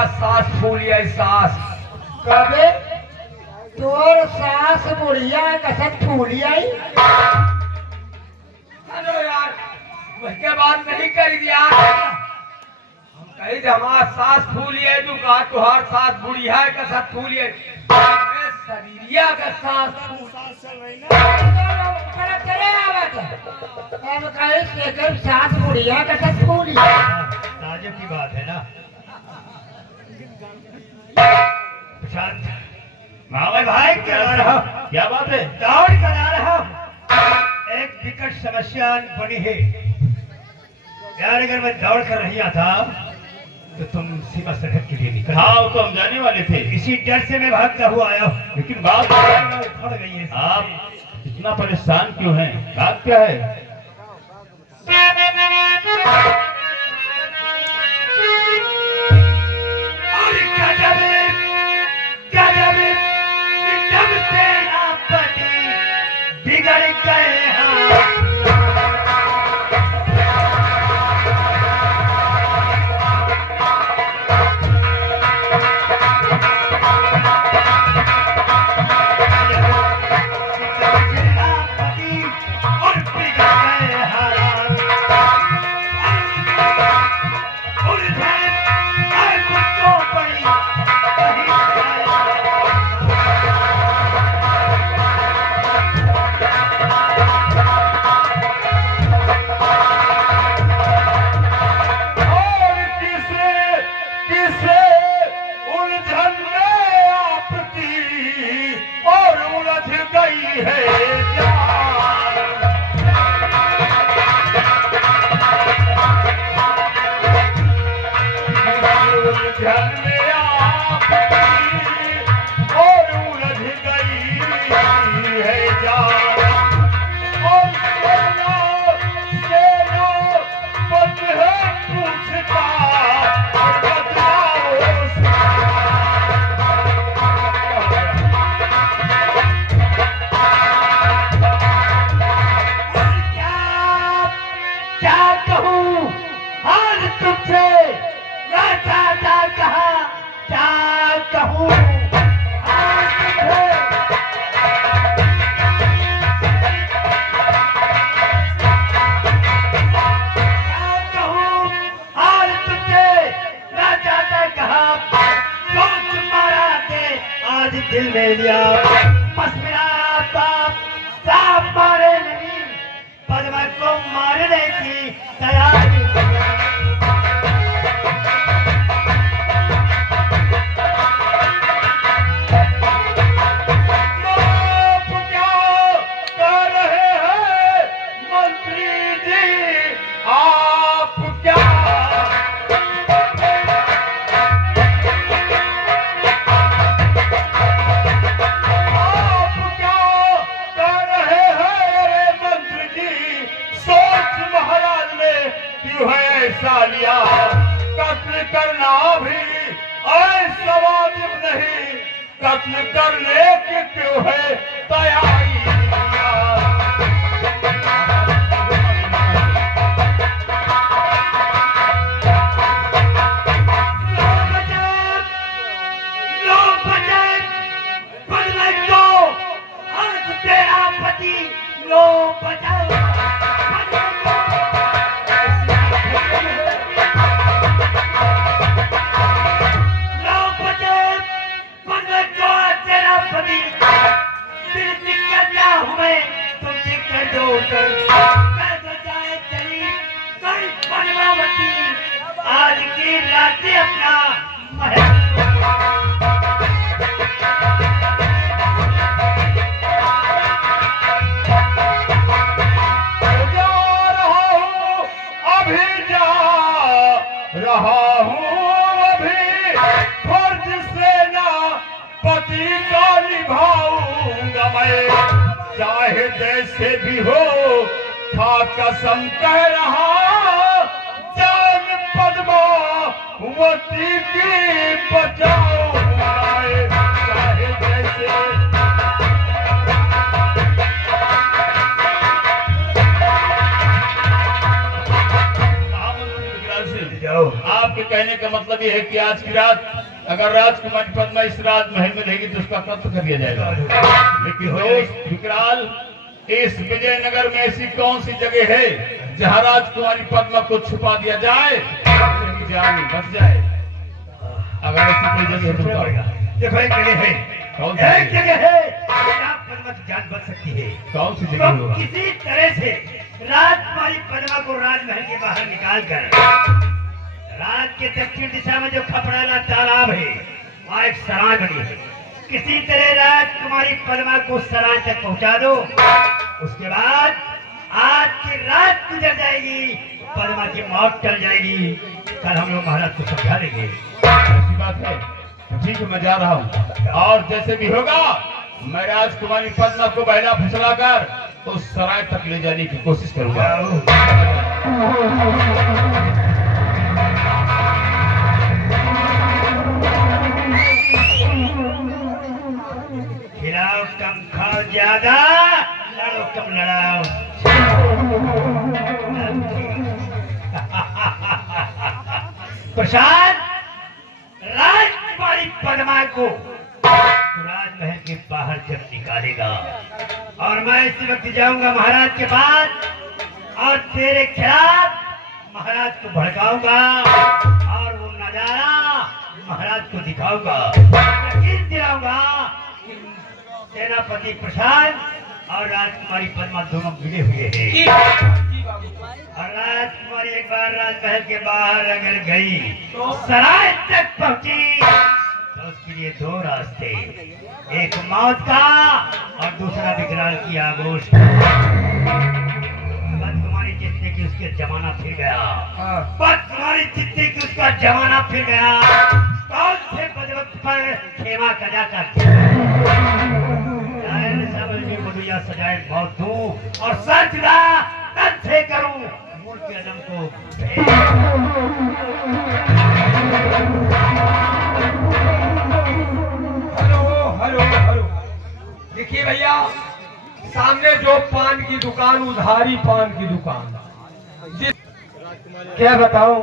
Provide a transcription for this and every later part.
हमार सास फूली है सास। कबे तोर सास बुढ़िया कसत फूली आई। हेलो यार, उसके बाद नहीं कर दिया। हम कही थे हमार सास फूली है, तू कहा तुहार सास बुढ़िया है कसत फूली है। मैं शरीरिया का सास चल रही ना करे आवत अब कहे से सास बुढ़िया कसत फूली। ताजुब की बात है ना। शांत मामा भाई क्या रहा, क्या बात है? दौड़ कर आ रहा हूं। एक विकट समस्या बनी है यार। अगर मैं दौड़ कर नहीं आता तो तुम सीमा सरहद के लिए निकल। हाँ, वो तो हम जाने वाले थे, इसी डर से मैं भागता हुआ आया हूँ। लेकिन बात उखड़ गई है। आप इतना परेशान क्यों हैं? बात क्या है? बिगड़ गए दिल में लिया। बस मेरा बाप साफ मारे नहीं, पद्मा को मारने की तैयारी। लिया कत्ल करना भी ऐसा वाजिब नहीं, कत्ल करने की क्यों है तैयारी। तेरा पति लो बचाओ। आज की रात अपना महल रहा हूँ अभी फर्ज से ना पति का निभाऊंगा मैं, चाहे जैसे भी हो था कसम कह रहा। जान पद्मावती की बचाऊंगा चाहे जैसे। आपके कहने का मतलब ये है कि आज की रात अगर राजकुमारी पद्मा इस राजमहल में रहेगी तो उसका कत्ल कर दिया जाएगा। लेकिन दोस्त विकराल, इस विजयनगर में ऐसी कौन सी जगह है जहाँ राजकुमारी पद्मा को छुपा दिया जाए, उसकी जान बच जाए? अगर ऐसी कोई जगह है तो बताओ। देखो एक जगह है, कौन सी एक जगह? जगह है जहाँ पद्मा की जान बच सकती है। कौन सी तो जगह होगा? किसी तरह से राजकुमारी पद्मा को राजमहल के बाहर निकाल कर राज के दक्षिण दिशा में जो खपड़ाला तालाब है वहाँ एक सराय बनी है। किसी तरह राजकुमारी पद्मा को सराय तक पहुँचा दो, उसके बाद आज की रात गुजर जाएगी, पद्मा की मौत टल जाएगी। कल हम लोग महाराज को समझा देंगे। ऐसी बात है, ठीक है, मैं जा रहा हूँ और जैसे भी होगा मैं राजकुमारी पद्मा को बहला फुसला कर उस सराय तक ले जाने की कोशिश करूंगा। खिलाओ कम खाओ ज्यादा, लड़ो कम लड़ाओ। प्रशांत, राजकुमारी पद्मा को राजमहल के बाहर जब निकालेगा और मैं इसी वक्त जाऊंगा महाराज के पास और तेरे खिलाफ महाराज को भड़काऊंगा और वो नजारा महाराज को दिखाऊंगा, यकीन दिलाऊंगा कि सेनापति प्रशांत और राजकुमारी पद्मा दोनों मिले हुए हैं। और राजकुमारी एक बार राजमहल के बाहर अगर गई तो सराय तक पहुंची तो उसके लिए दो रास्ते, एक मौत का और दूसरा विकराल की आगोश का। राजकुमारी जीतने की उसके जमाना फिर गया, राजकुमारी जीतने की उसका जमाना फिर गया। कौन से बदवक्त पर खेमा कजा कर सजाए मौत दूं और सजदा से करूं मूल के अदम को। हेलो हेलो हेलो, देखिए भैया, सामने जो पान की दुकान, उधारी पान की दुकान, क्या बताऊं,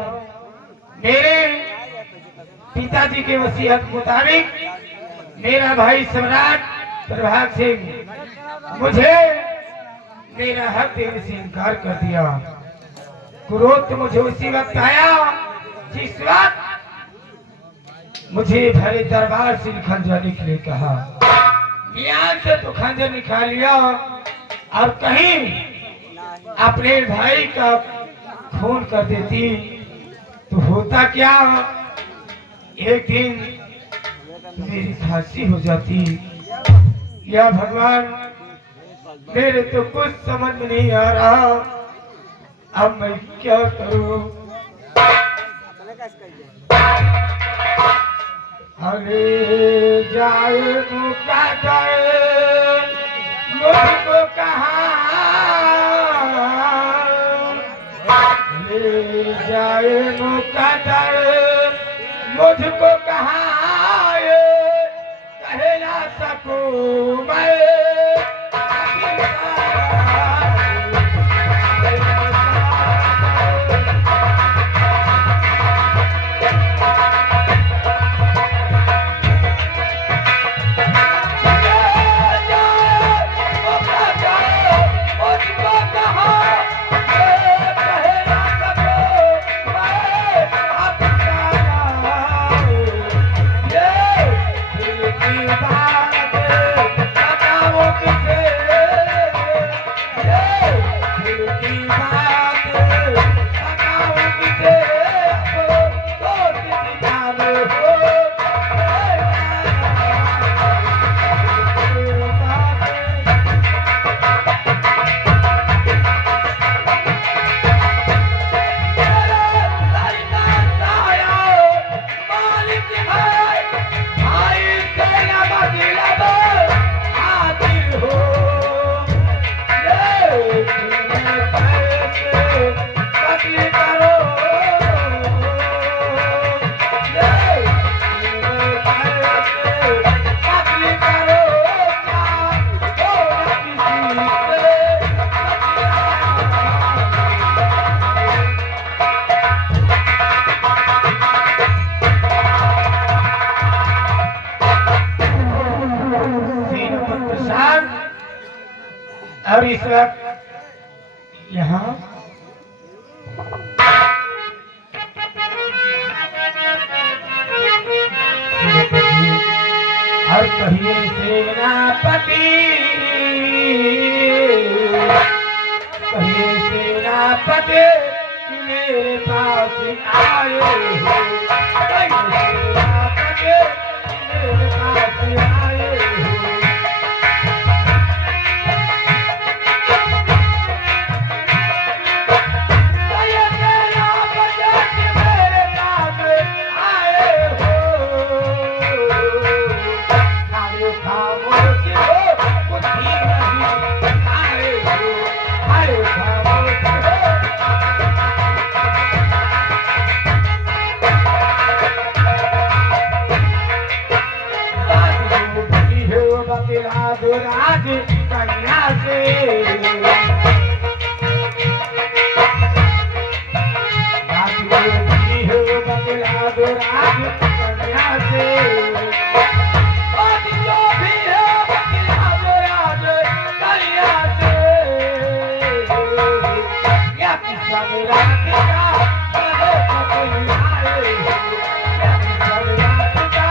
मेरे पिताजी के वसीयत मुताबिक मेरा भाई सम्राट प्रभात सिंह मुझे मेरा हक देने से इनकार कर दिया। क्रोध तो मुझे उसी वक्त आया जिस वक्त मुझे भरे दरबार से खंजर के लिए कहा। ज्ञान से तो खंजर निकाल लिया और कहीं अपने भाई का खून कर देती तो होता क्या, एक दिन मेरी फांसी हो जाती। या भगवान, मेरे तो कुछ समझ में नहीं आ रहा, अब मैं क्या करूं। अरे जाए मुकद्दर मुझको कहाँ, ले जाए मुकद्दर मुझको कहाँ, कह ना सकूं मैं। और इस वक्त यहाँ और कहिए सेनापति, कहिए सेनापति मेरे पास आए हो, कहिए सेनापति मेरे पास आए हो। राज कन्या से राज हो बदला दो राज कन्या से, जो भी है बदला दो राज कन्या से, या किस्सा मेरा किस्सा कहे पति आए हो, या किस्सा मेरा किस्सा।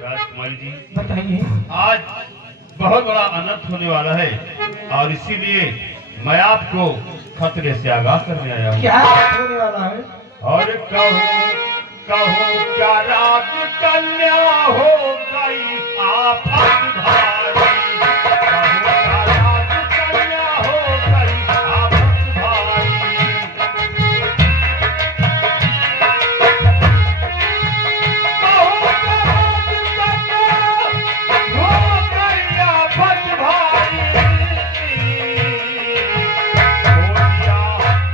राजकुमारी जी, बताइए। आज बहुत बड़ा अनर्थ होने वाला है और इसीलिए मैं आपको खतरे से आगाह करने आया हूँ। क्या होने वाला है? और कहूँ क्या राज कन्या हो गई आफत भारी, कहूँ क्या राज कन्या हो गई आफत भारी, कहूँ क्या राज कन्या हो गई आफत भारी,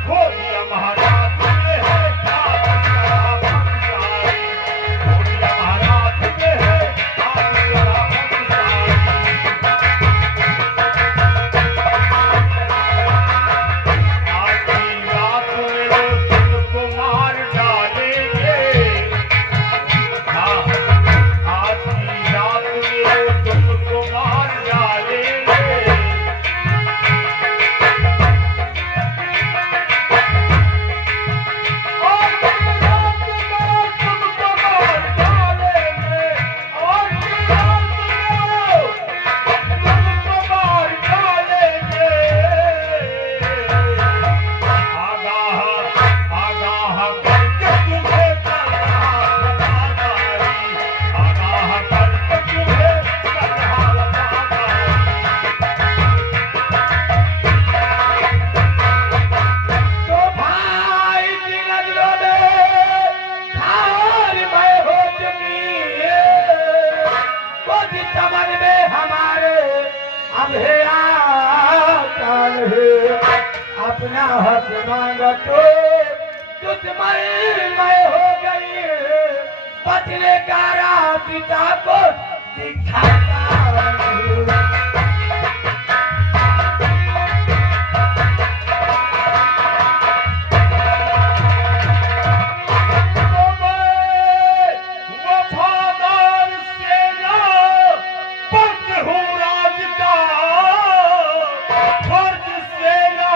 हो दिया महाराज ने है ठाक शराफत सारी, हो दिया महाराज ने है ठाक शराफत सारी। आज की रात में वो तुमको मार डालेंगे, हाँ, आज की रात में वो तुमको मार डालेंगे। और की रात में तुमको मार डालेंगे, और की रात में तुमको मार डालेंगे। आगाह करके तुम्हें करहाल वफादारी, आगाह करके तुम्हें करहाल वफादारी। तो भाई की नजरों में खार मैं हो चुकी है, कुछ समझ में हमारे अब है आता है, अपना हक मांगा तो दुश्मन मैं हो गई है, बदले गारा पिता को दिखाता हूँ। वफादार सेना पद हूँ राज का, फर्ज सेना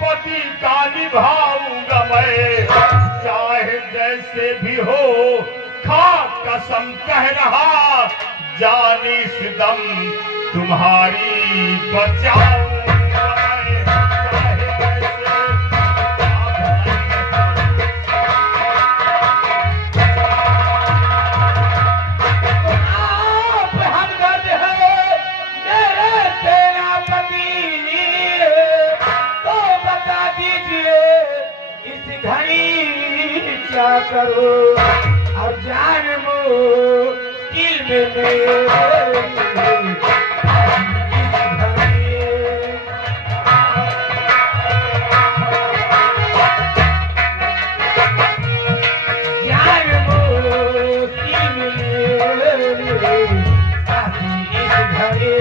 पति का निभाऊंगा मैं, चाहे जैसे भी हो खा कसम कह रहा, जानी सिदम तुम्हारी बचाऊंगा मैं, चाहे जैसे आप हमदर्द है मेरे सेनापति, तो बता दीजिए इस घड़ी क्या करो, और जान मुश्किल में मेरे जान मुश्किल में मेरे, इस घड़ी